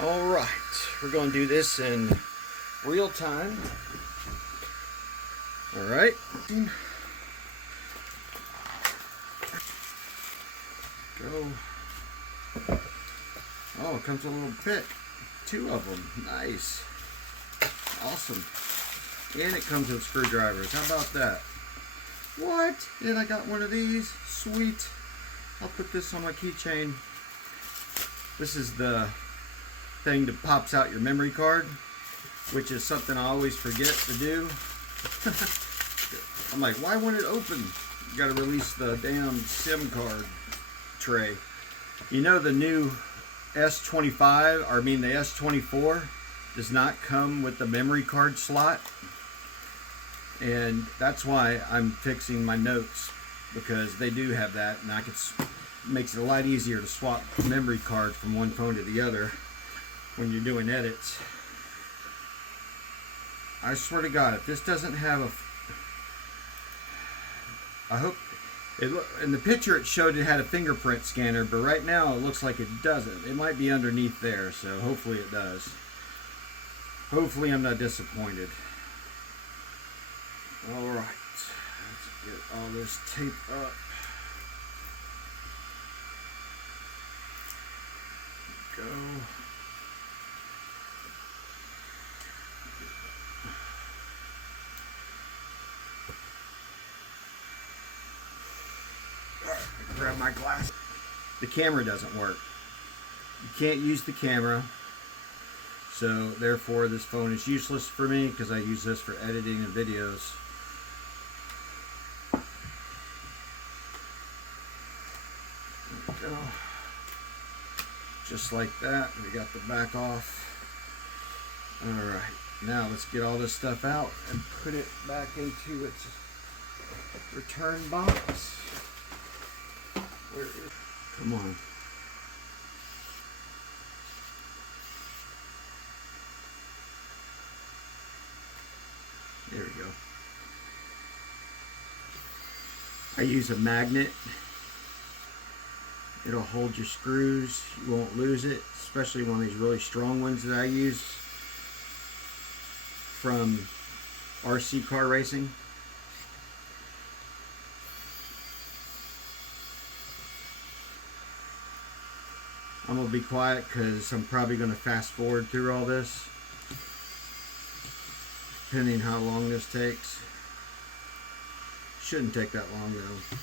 All right, we're going to do this in real time. All right. Go. Oh, it comes a little bit. Two of them. Nice. Awesome. And it comes with screwdrivers. How about that? What? And I got one of these. Sweet. I'll put this on my keychain. This is the thing that pops out your memory card, which is something I always forget to do. I'm like, why won't it open? You gotta release the damn SIM card tray. You know the new S25, or I mean the S24, does not come with the memory card slot. And that's why I'm fixing my notes, because they do have that, and makes it a lot easier to swap memory cards from one phone to the other when you're doing edits. I swear to God, if this doesn't have I hope in the picture it showed it had a fingerprint scanner, but right now it looks like it doesn't. It might be underneath there, so hopefully it does. Hopefully I'm not disappointed. All right, let's get all this tape up. Go. All right, grab my glass. The camera doesn't work. You can't use the camera, so therefore this phone is useless for me because I use this for editing and videos. Go. Just like that, we got the back off. All right, now let's get all this stuff out and put it back into its return box. Where is it? Come on. There we go. I use a magnet. It'll hold your screws. You won't lose it, especially one of these really strong ones that I use from RC car racing. I'm gonna be quiet because I'm probably gonna fast forward through all this, depending how long this takes. Shouldn't take that long though.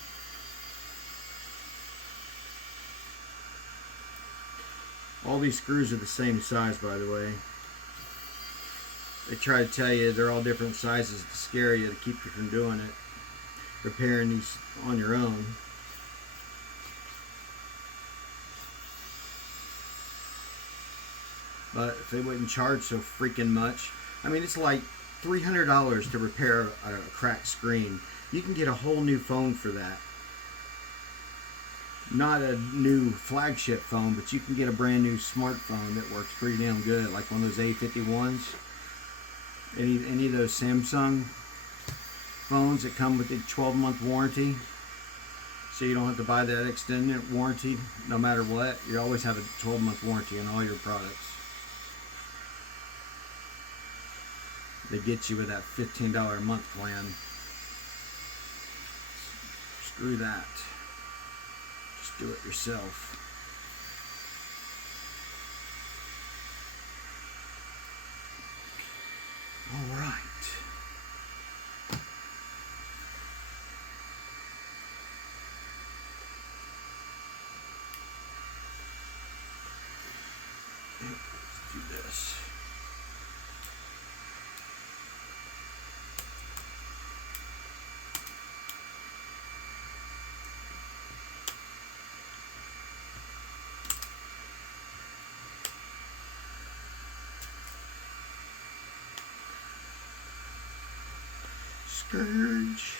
All these screws are the same size, by the way. They try to tell you they're all different sizes to scare you, to keep you from doing it, repairing these on your own. But if they wouldn't charge so freaking much, I mean, it's like $300 to repair a cracked screen. You can get a whole new phone for that. Not a new flagship phone, but you can get a brand new smartphone that works pretty damn good, like one of those A51s. Any of those Samsung phones that come with a 12-month warranty, so you don't have to buy that extended warranty no matter what. You always have a 12-month warranty on all your products. They get you with that $15 a month plan. Screw that. Just do it yourself. All right. Let's do this. Scourge.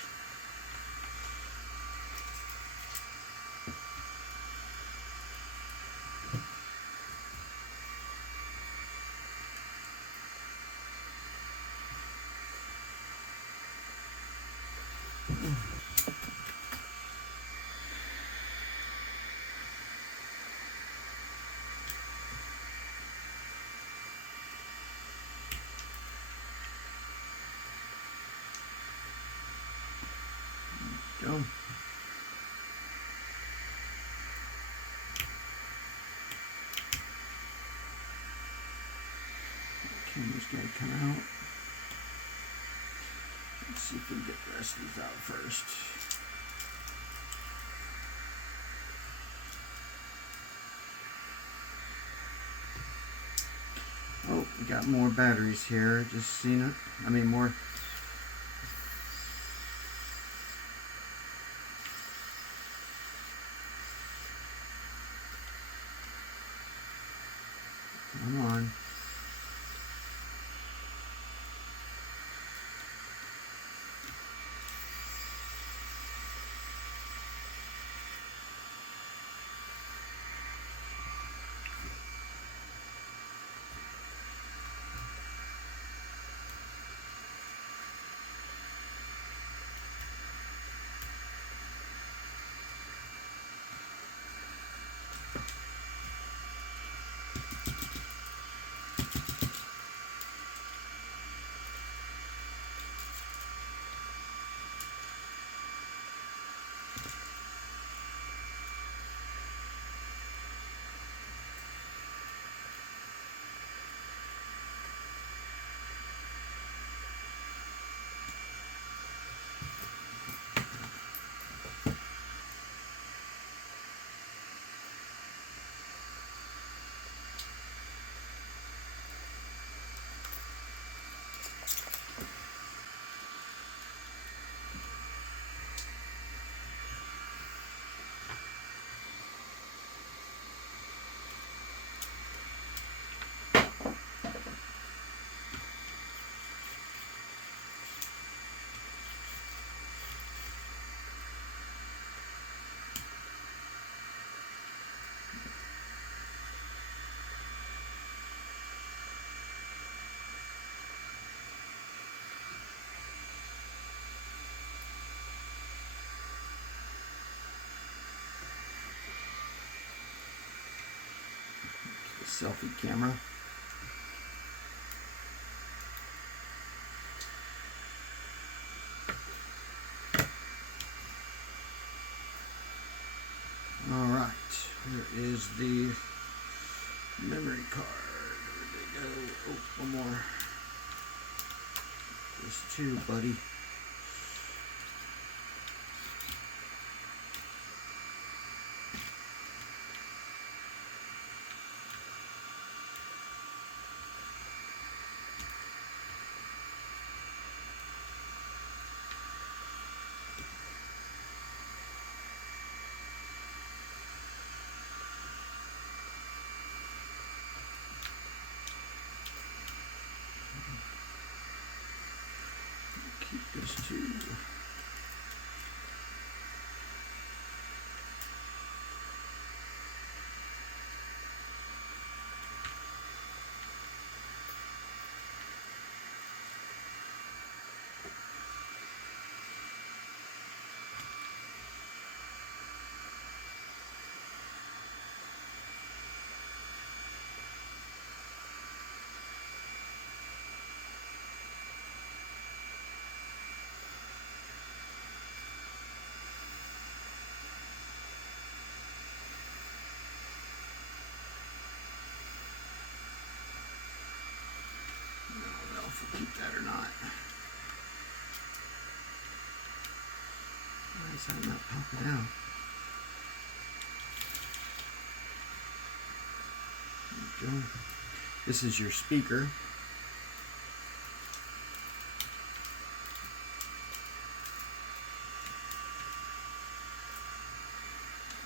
Camera's gotta come out. Let's see if we can get the rest of these out first. Oh, we got more batteries here. Just seen it. I mean, more. Come on. Selfie camera. All right, here is the memory card. Where'd they go? Oh, one more. There's two, buddy. Keep this too. If we'll keep that or not. Why is that not popping out? There we go. This is your speaker.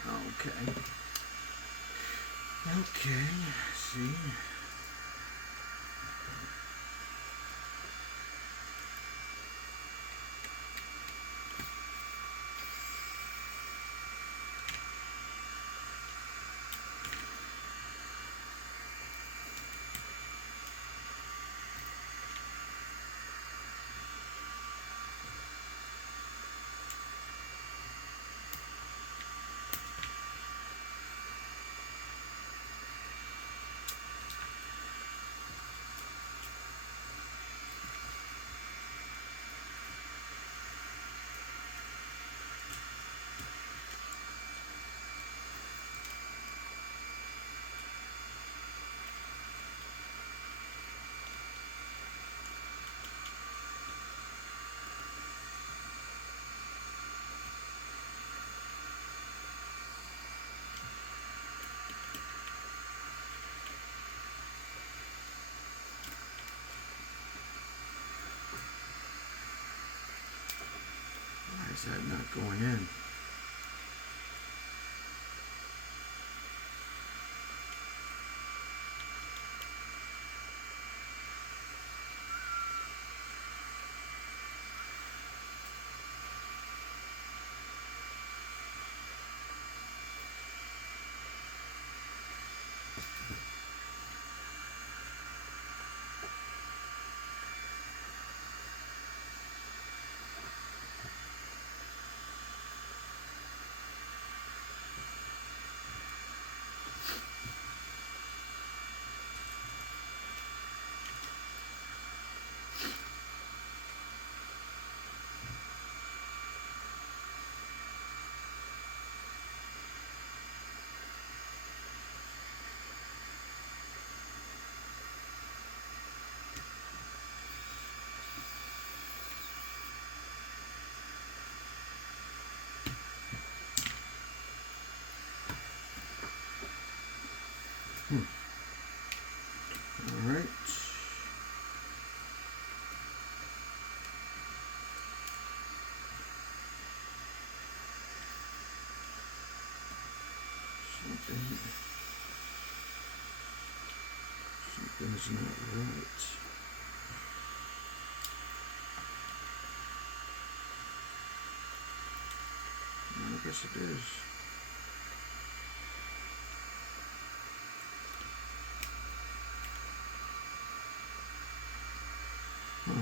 Okay. Okay, see. that not going in? All right. Something's not right. I guess it is. Huh.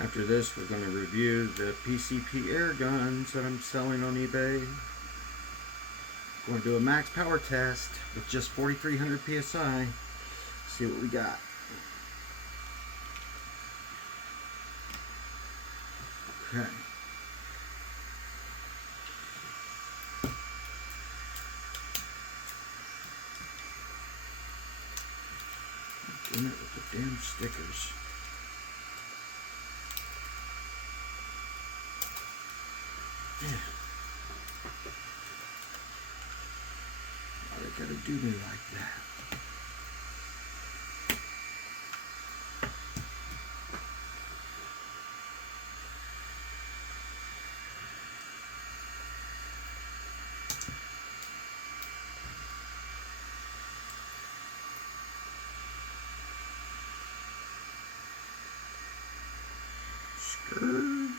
After this, we're going to review the PCP air guns that I'm selling on eBay. Going to do a max power test with just 4,300 PSI. See what we got. Okay. Doing it with the damn stickers. Yeah. Why they gotta do me like that? Scourge.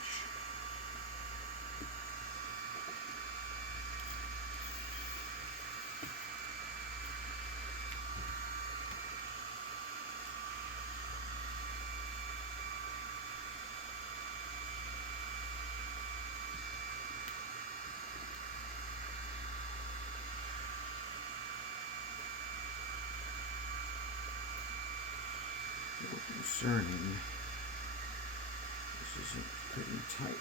Concerning. This isn't fitting tight.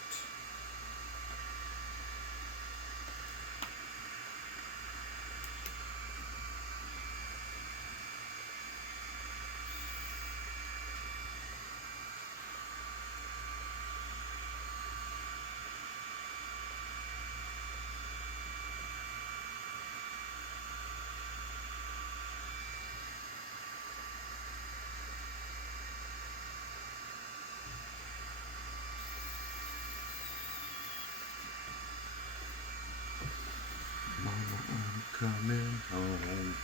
Mama, I'm coming home.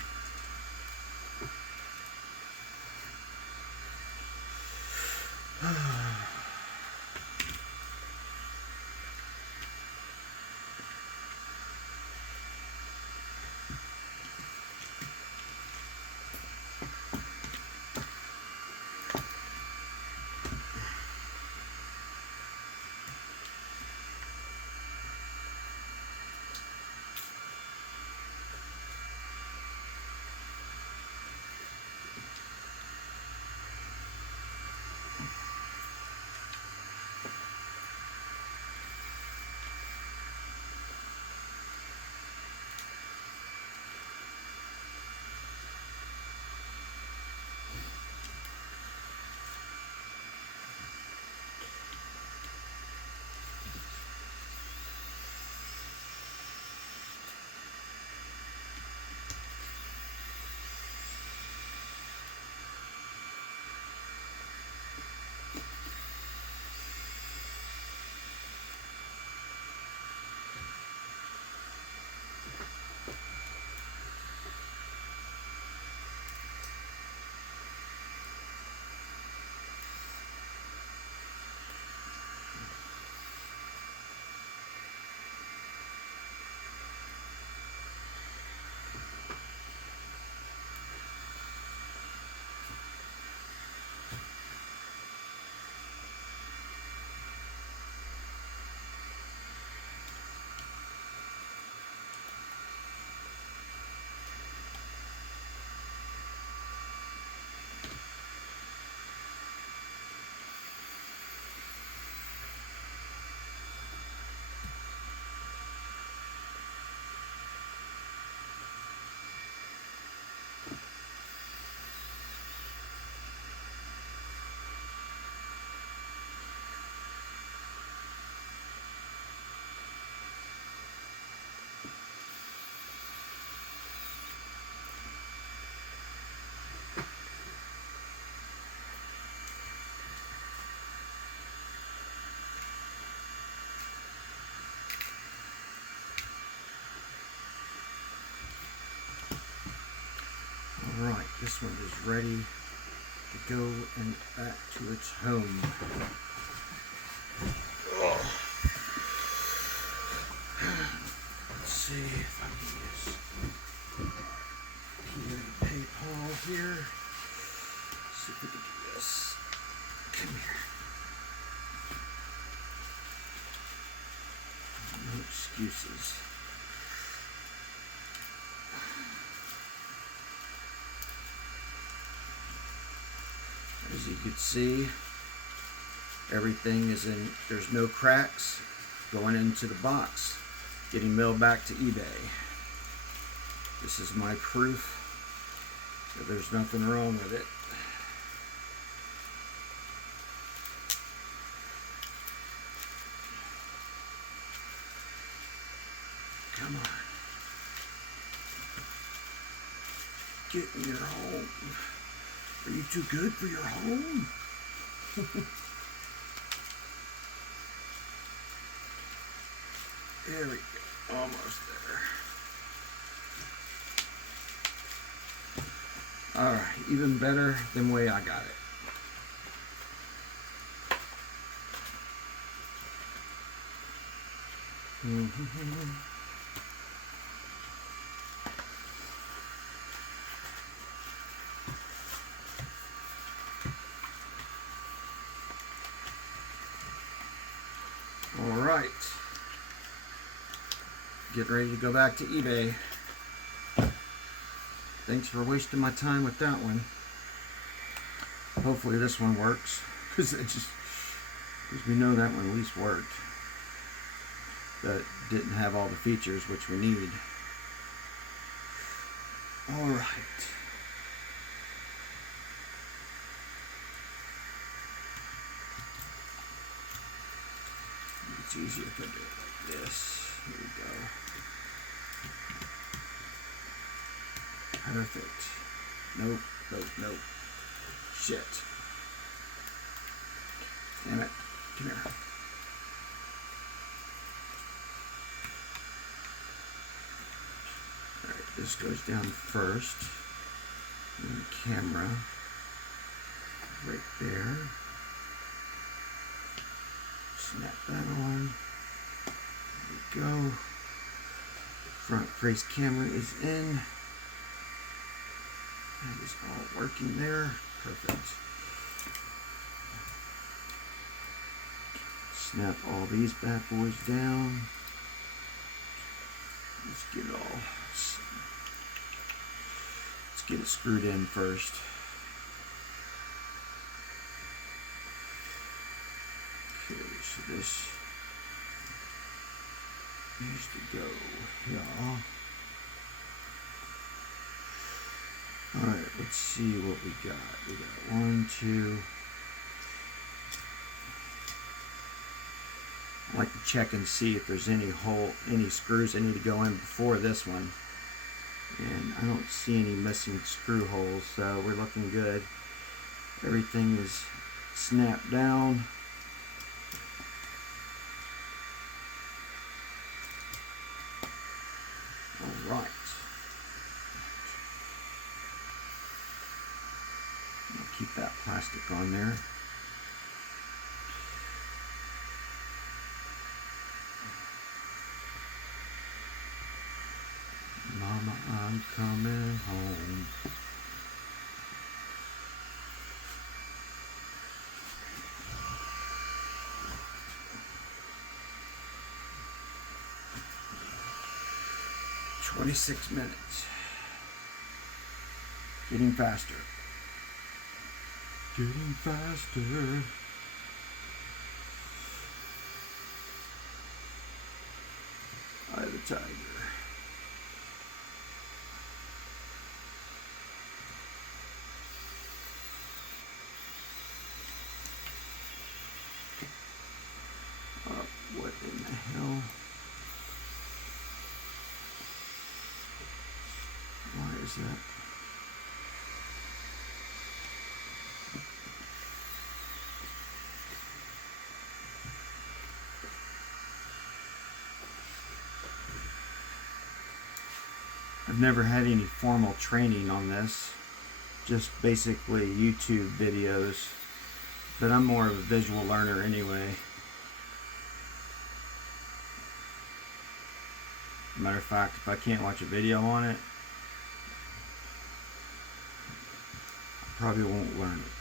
right, this one is ready to go and back to its home. Oh. Let's see if I can use Peter to pay Paul here. Let's see if we can do this. Come here. No excuses. As you can see, everything is in, there's no cracks going into the box, getting mailed back to eBay. This is my proof that there's nothing wrong with it. Come on. Get in your home. Are you too good for your home? There we go. Almost there. Alright, even better than the way I got it. Alright. Getting ready to go back to eBay. Thanks for wasting my time with that one. Hopefully this one works, because we know that one at least worked. But didn't have all the features which we need. Alright. It's easier if I do it like this. Here we go. Perfect. Nope, nope, nope. Shit. Damn it. Come here. Alright, this goes down first. And the camera. Right there. Snap that on. There we go. Front face camera is in. That is all working there. Perfect. Snap all these bad boys down. Let's get it screwed in first. Okay, so this needs to go here. Alright, let's see what we got. We got 1, 2. I like to check and see if there's any screws that need to go in before this one. And I don't see any missing screw holes, so we're looking good. Everything is snapped down. Alright. I'll keep that plastic on there. Mama, I'm coming home. "26 minutes. Getting faster. Getting faster. Eye of the tiger. What in the hell? Why is that? I've never had any formal training on this. just basically YouTube videos, but I'm more of a visual learner anyway. Matter of fact, if I can't watch a video on it, I probably won't learn it.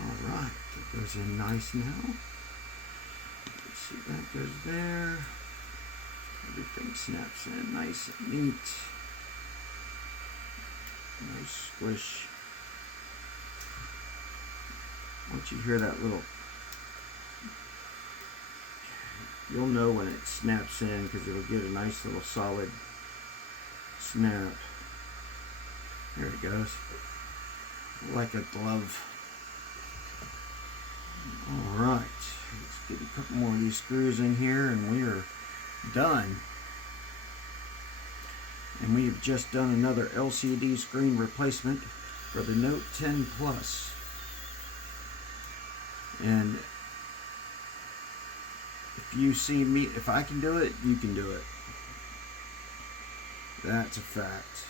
Alright, that goes in nice now. Let's see, that goes there. Everything snaps in nice and neat. Nice squish. Once you hear that little, you'll know when it snaps in because it'll get a nice little solid snap. There it goes. Like a glove. Alright, let's get a couple more of these screws in here and we are done. And we have just done another LCD screen replacement for the Note 10 Plus. And if you see me, if I can do it, you can do it. That's a fact.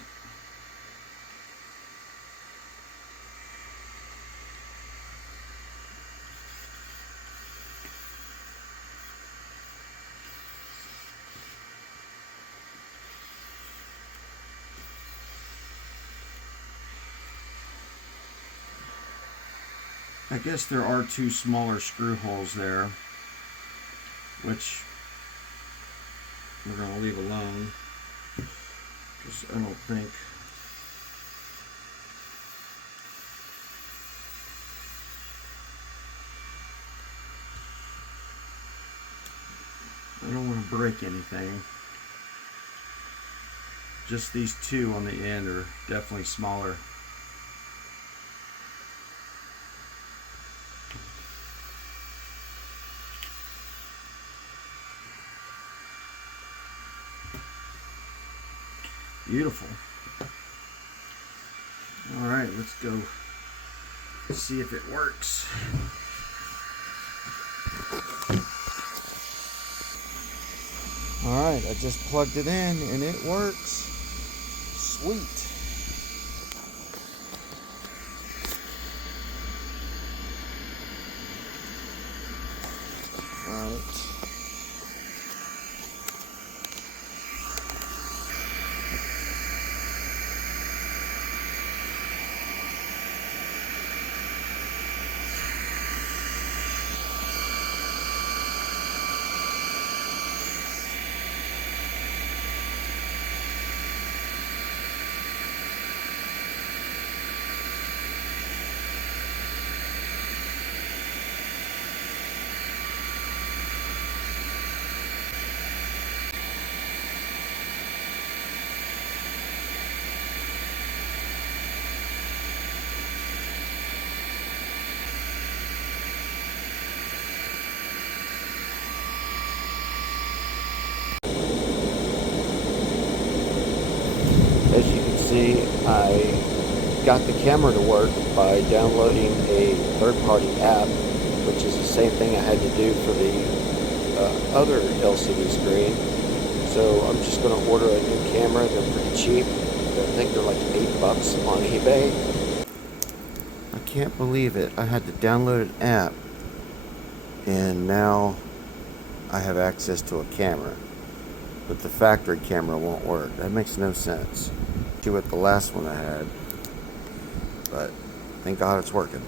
I guess there are two smaller screw holes there, which we're going to leave alone, because I don't think I don't want to break anything. Just these two on the end are definitely smaller. Beautiful. Alright, let's go see if it works. Alright, I just plugged it in and it works. Sweet. Alright. As you can see, I got the camera to work by downloading a third-party app, which is the same thing I had to do for the other LCD screen. So I'm just going to order a new camera. They're pretty cheap. I think they're like $8 on eBay. I can't believe it. I had to download an app, and now I have access to a camera. But the factory camera won't work. That makes no sense. See what the last one I had, but thank God it's working.